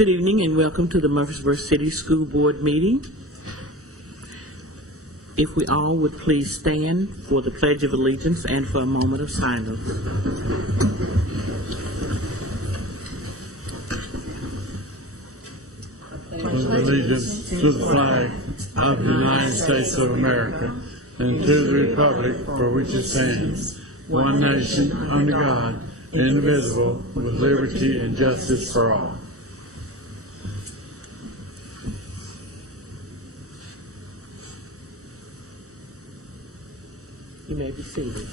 Good evening and welcome to the Murfreesboro City School Board meeting. If we all would please stand for the Pledge of Allegiance and for a moment of silence. Allegiance to the flag of the United States of America and to the republic for which it stands, one nation under God, indivisible, with liberty and justice for all. You may be seated.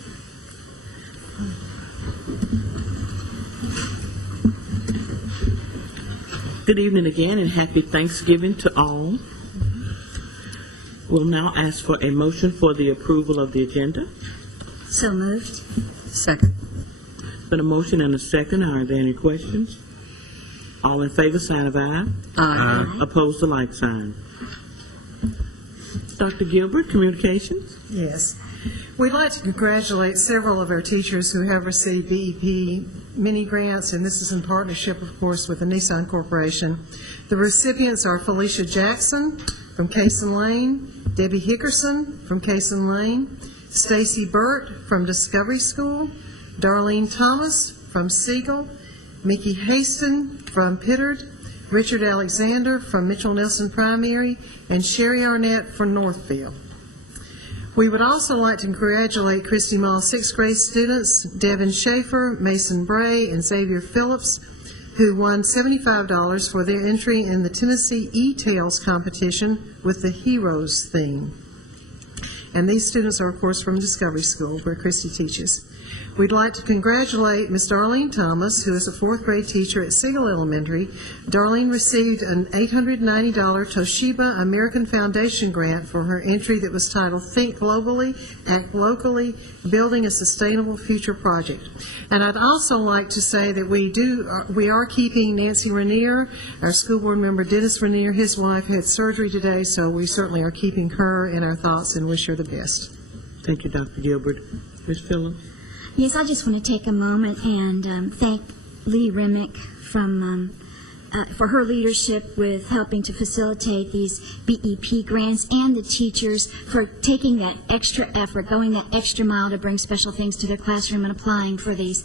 Good evening again and happy Thanksgiving to all. We'll now ask for a motion for the approval of the agenda. So moved. Second. Been a motion and a second. Are there any questions? All in favor, sign of aye. Aye. Opposed, the like sign. Dr. Gilbert, Communications. Yes. We'd like to congratulate several of our teachers who have received BEP mini grants, and this is in partnership, of course, with the Nissan Corporation. The recipients are Felicia Jackson from Cason Lane, Debbie Hickerson from Cason Lane, Stacy Burt from Discovery School, Darlene Thomas from Siegel, Mickey Haston from Pittard, Richard Alexander from Mitchell Nelson Primary, and Sherry Arnett from Northfield. We would also like to congratulate Christy Mall 6th grade students, Devin Schaefer, Mason Bray, and Xavier Phillips, who won $75 for their entry in the Tennessee E-Tales competition with the Heroes theme. And these students are, of course, from Discovery School, where Christy teaches. We'd like to congratulate Ms. Darlene Thomas, who is a 4th grade teacher at Siegel Elementary. Darlene received an $890 Toshiba American Foundation grant for her entry that was titled Think Globally, Act Locally, Building a Sustainable Future Project. And I'd also like to say that we are keeping Nancy Rainier, our school board member Dennis Rainier. His wife had surgery today, so we certainly are keeping her in our thoughts and wish her the best. Thank you, Dr. Gilbert. Ms. Phillips. Yes, I just want to take a moment and thank Lee Remick for her leadership with helping to facilitate these BEP grants, and the teachers for taking that extra effort, going that extra mile to bring special things to their classroom and applying for these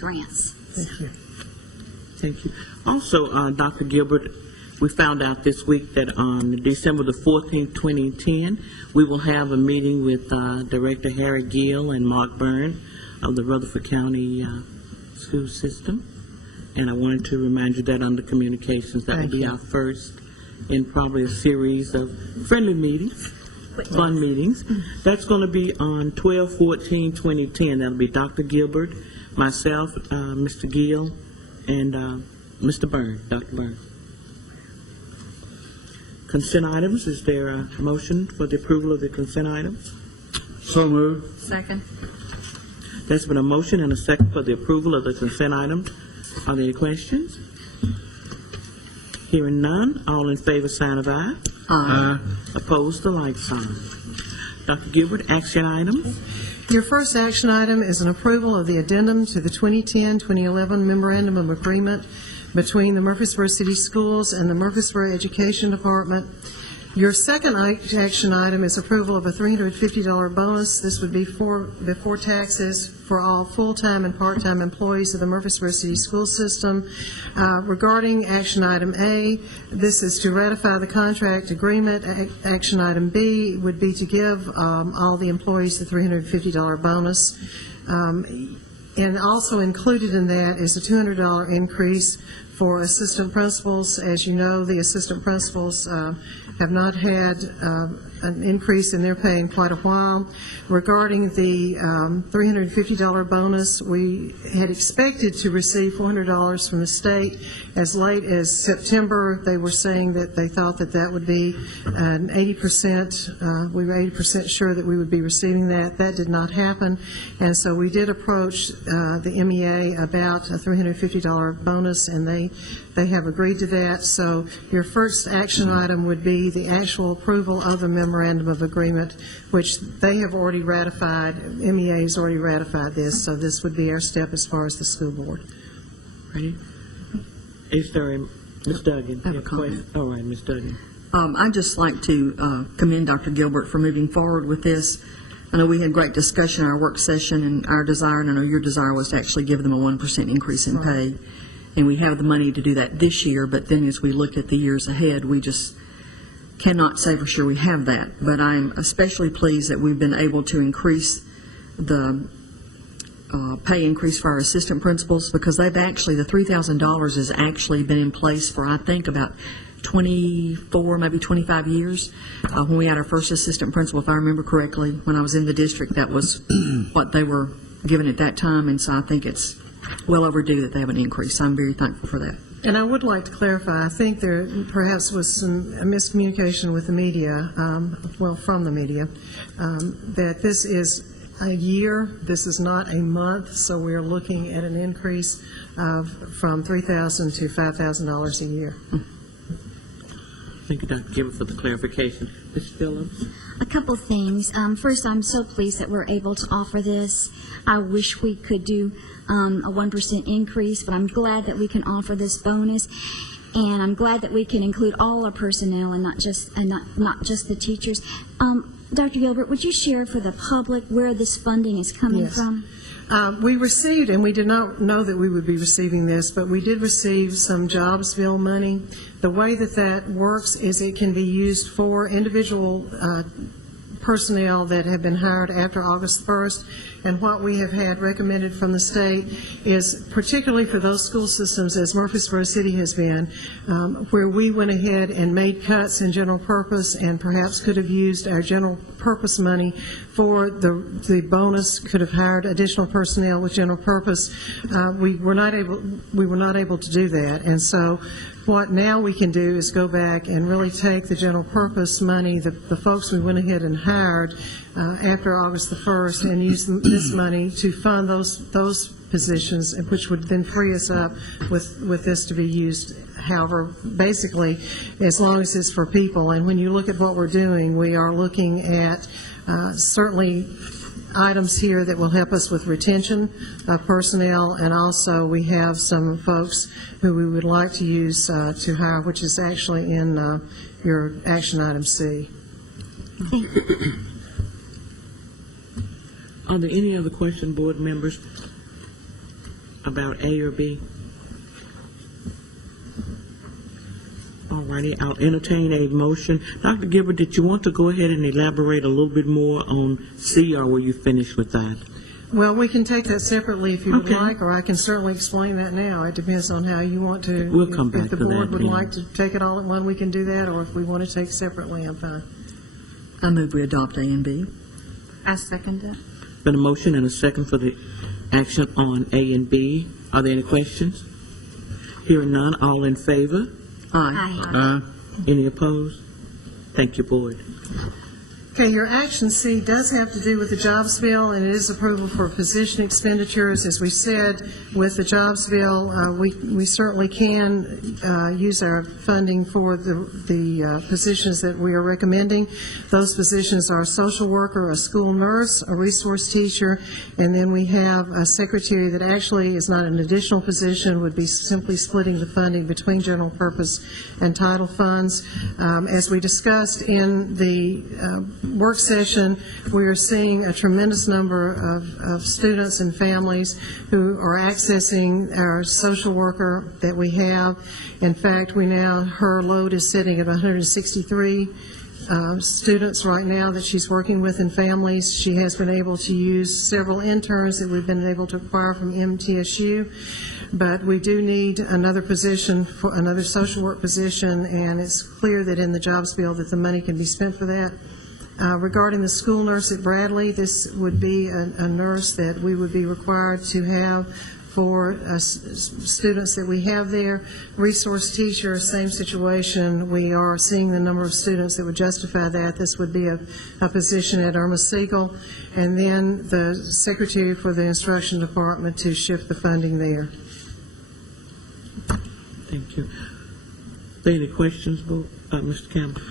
grants. Thank you. Thank you. Also, Dr. Gilbert, we found out this week that on December the 14th, 2010, we will have a meeting with Director Harry Gill and Mark Byrne of the Rutherford County school system. And I wanted to remind you that under communications, that will be our first in probably a series of friendly meetings, fun meetings. That's going to be on 12/14/2010. That'll be Dr. Gilbert, myself, Mr. Gill, and Mr. Byrne, Dr. Byrne. Consent items, is there a motion for the approval of the consent items? So moved. Second. There's been a motion and a second for the approval of the consent items. Are there any questions? Hearing none, all in favor, sign of aye. Aye. Opposed, the like sign. Dr. Gilbert, action items. Your first action item is an approval of the addendum to the 2010-2011 Memorandum of Agreement between the Murfreesboro City Schools and the Murfreesboro Education Department. Your second action item is approval of a $350 bonus. This would be before taxes for all full-time and part-time employees of the Murfreesboro City School System. Regarding action item A, this is to ratify the contract agreement. Action item B would be to give all the employees the $350 bonus. And also included in that is a $200 increase for assistant principals. As you know, the assistant principals have not had an increase in their pay in quite a while. Regarding the $350 bonus, we had expected to receive $400 from the state. As late as September, they were saying that they thought that that would be an 80%. We were 80% sure that we would be receiving that. That did not happen, and so we did approach the MEA about a $350 bonus, and they have agreed to that. So your first action item would be the actual approval of the memorandum of agreement, which they have already ratified. MEA has already ratified this, so this would be our step as far as the school board. Ready? Is there a Ms. Duggan. I have a you a comment. question? All right, Ms. Duggan. I'd just like to commend Dr. Gilbert for moving forward with this. I know we had great discussion in our work session, and our desire, and I know your desire was to actually give them a 1% increase in pay. And we have the money to do that this year, but then as we look at the years ahead, we just cannot say for sure we have that. But I'm especially pleased that we've been able to increase the pay increase for our assistant principals, because they've actually, the $3,000 has actually been in place for, I think, about 24, maybe 25 years. When we had our first assistant principal, if I remember correctly, when I was in the district, that was what they were given at that time, and so I think it's well overdue that they have an increase. I'm very thankful for that. And I would like to clarify, I think there perhaps was some miscommunication with the media, from the media, that this is a year, this is not a month, so we are looking at an increase of from $3,000 to $5,000 a year. Thank you, Dr. Gilbert, for the clarification. Ms. Phillips? A couple things. First, I'm so pleased that we're able to offer this. I wish we could do a 1% increase, but I'm glad that we can offer this bonus. And I'm glad that we can include all our personnel and not just the teachers. Dr. Gilbert, would you share for the public where this funding is coming Yes. from? We received, and we did not know that we would be receiving this, but we did receive some Jobsville money. The way that that works is it can be used for individual personnel that have been hired after August 1st. And what we have had recommended from the state is, particularly for those school systems, as Murfreesboro City has been, where we went ahead and made cuts in general purpose and perhaps could have used our general purpose money for the bonus, could have hired additional personnel with general purpose. We were not able to do that. And so what now we can do is go back and really take the general purpose money, the folks we went ahead and hired after August the 1st, and use this money to fund those positions, which would then free us up with this to be used. However, basically, as long as it's for people. And when you look at what we're doing, we are looking at certainly items here that will help us with retention of personnel, and also we have some folks who we would like to use to hire, which is actually in your action item C. Are there any other questions, board members, about A or B? All righty, I'll entertain a motion. Dr. Gilbert, did you want to go ahead and elaborate a little bit more on C, or were you finished with that? Well, we can take that separately if you would Okay. like, or I can certainly explain that now. It depends on how you want to. We'll come back If the to that board would then. like to take it all at one, we can do that, or if we want to take separately, I'm fine. I move we adopt A and B. I second that. Been a motion and a second for the action on A and B. Are there any questions? Hearing none, all in favor? Aye. Any opposed? Thank you, board. Okay, your action C does have to do with the jobs bill, and it is approval for position expenditures. As we said, with the jobs bill, we certainly can use our funding for the positions that we are recommending. Those positions are a social worker, a school nurse, a resource teacher, and then we have a secretary that actually is not an additional position, would be simply splitting the funding between general purpose and title funds. As we discussed in the work session, we are seeing a tremendous number of students and families who are accessing our social worker that we have. In fact, her load is sitting at 163 students right now that she's working with in families. She has been able to use several interns that we've been able to acquire from MTSU. But we do need another position, for another social work position, and it's clear that in the jobs bill that the money can be spent for that. Regarding the school nurse at Bradley, this would be a nurse that we would be required to have for students that we have there. Resource teacher, same situation. We are seeing the number of students that would justify that. This would be a position at Irma Siegel. And then the secretary for the instruction department to shift the funding there. Thank you. Are there any questions, Mr. Campbell?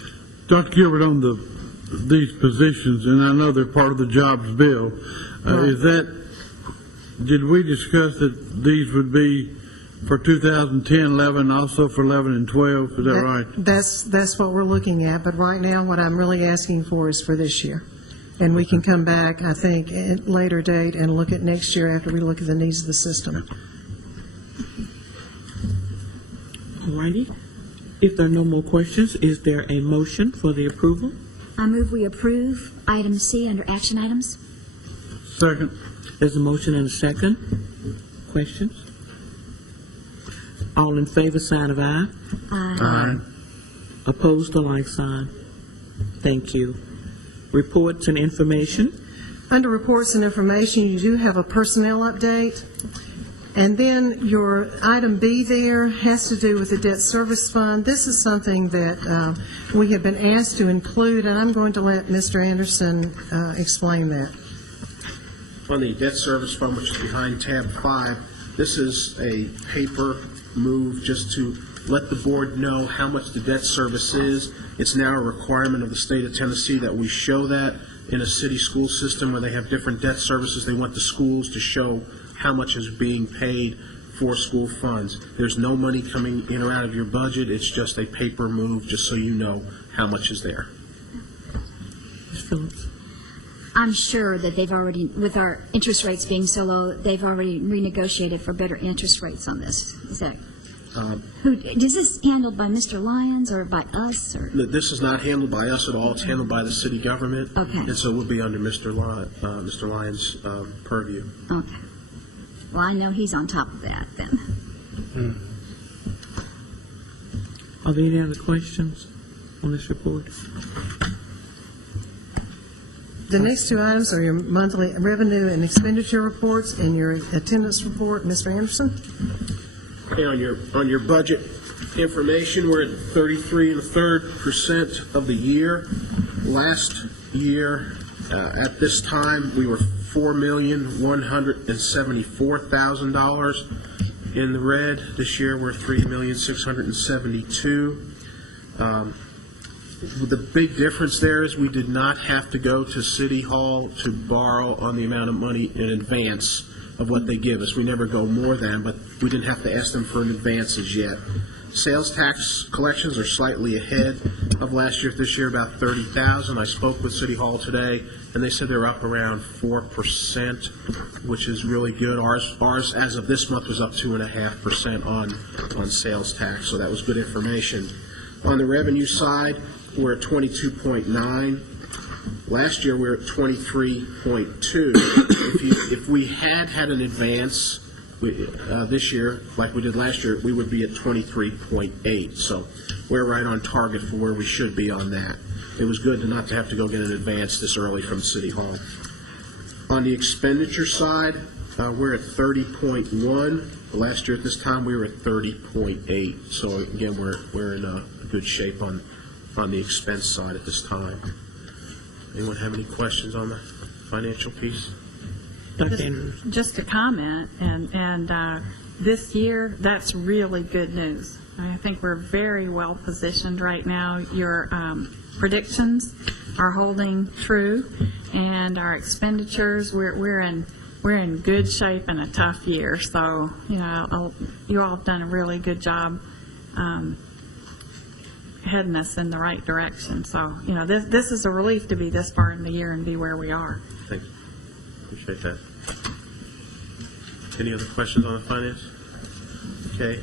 Dr. Gilbert, on these positions, and I know they're part of the jobs bill, did we discuss that these would be for 2010-11, also for 11 and 12, is that right? That's what we're looking at, but right now, what I'm really asking for is for this year. And we can come back, I think, at a later date and look at next year after we look at the needs of the system. All righty. If there are no more questions, is there a motion for the approval? I move we approve item C under action items. Second. There's a motion and a second. Questions? All in favor, sign of aye. Aye. Opposed, a like sign. Thank you. Reports and information. Under reports and information, you do have a personnel update. And then your item B there has to do with the debt service fund. This is something that we have been asked to include, and I'm going to let Mr. Anderson explain that. On the debt service fund, which is behind tab 5, this is a paper move just to let the board know how much the debt service is. It's now a requirement of the state of Tennessee that we show that in a city school system where they have different debt services. They want the schools to show how much is being paid for school funds. There's no money coming in or out of your budget. It's just a paper move, just so you know how much is there. Ms. Phillips. I'm sure that they've already, with our interest rates being so low, they've already renegotiated for better interest rates on this. Is that, is this handled by Mr. Lyons or by us? Or? This is not handled by us at all. It's handled by the city government. Okay. And so it will be under Mr. Lyons' purview. Okay. Well, I know he's on top of that then. Are there any other questions on this report? The next two items are your monthly revenue and expenditure reports and your attendance report. Mr. Anderson? Okay, on your budget information, we're at 33.33% of the year. Last year, at this time, we were $4,174,000 in the red. This year, we're $3,672,000. The big difference there is we did not have to go to City Hall to borrow on the amount of money in advance of what they give us. We never go more than, but we didn't have to ask them for an advance as yet. Sales tax collections are slightly ahead of last year. This year, about $30,000. I spoke with City Hall today, and they said they're up around 4%, which is really good. Ours as of this month, was up 2.5% on sales tax, so that was good information. On the revenue side, we're at 22.9. Last year, we were at 23.2. If we had an advance this year, like we did last year, we would be at 23.8. So we're right on target for where we should be on that. It was good not to have to go get an advance this early from City Hall. On the expenditure side, we're at 30.1. Last year at this time, we were at 30.8. So again, we're in a good shape on the expense side at this time. Anyone have any questions on the financial piece? Dr. Anderson. Just a comment, and this year, that's really good news. I think we're very well positioned right now. Your predictions are holding true, and our expenditures, we're in good shape in a tough year. So, you know, you all have done a really good job heading us in the right direction. So, you know, this is a relief to be this far in the year and be where we are. Thank you. Appreciate that. Any other questions on the finance? Okay,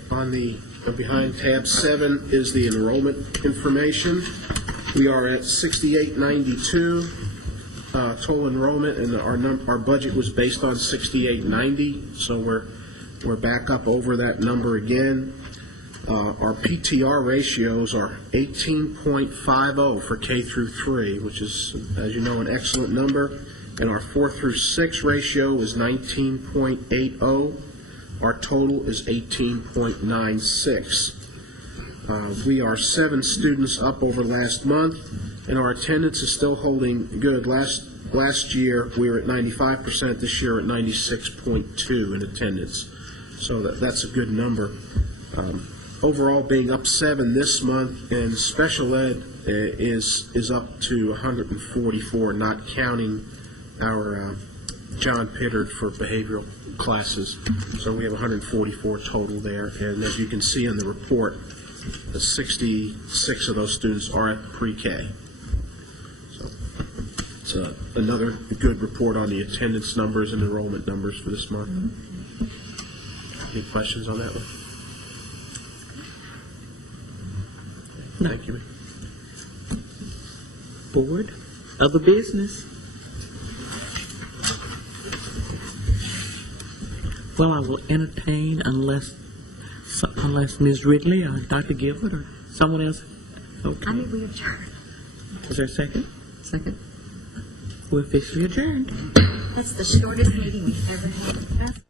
behind tab 7 is the enrollment information. We are at 6892 total enrollment, and our budget was based on 6890, so we're back up over that number again. Our PTR ratios are 18.50 for K through 3, which is, as you know, an excellent number. And our 4 through 6 ratio is 19.80. Our total is 18.96. We are 7 students up over last month, and our attendance is still holding good. Last year we were at 95%. This year at 96.2 in attendance. So that's a good number. Overall, being up 7 this month, and special ed is up to 144, not counting our John Pittard for behavioral classes. So we have 144 total there, and as you can see in the report, the 66 of those students are at pre-K. So it's another good report on the attendance numbers and enrollment numbers for this month. Any questions on that one? Thank you. Board, other business? Well, I will entertain unless Ms. Ridley or Dr. Gilbert or someone else. Okay. I mean, we adjourn. Is there a second? Second. We're officially adjourned. That's the shortest meeting we've ever had.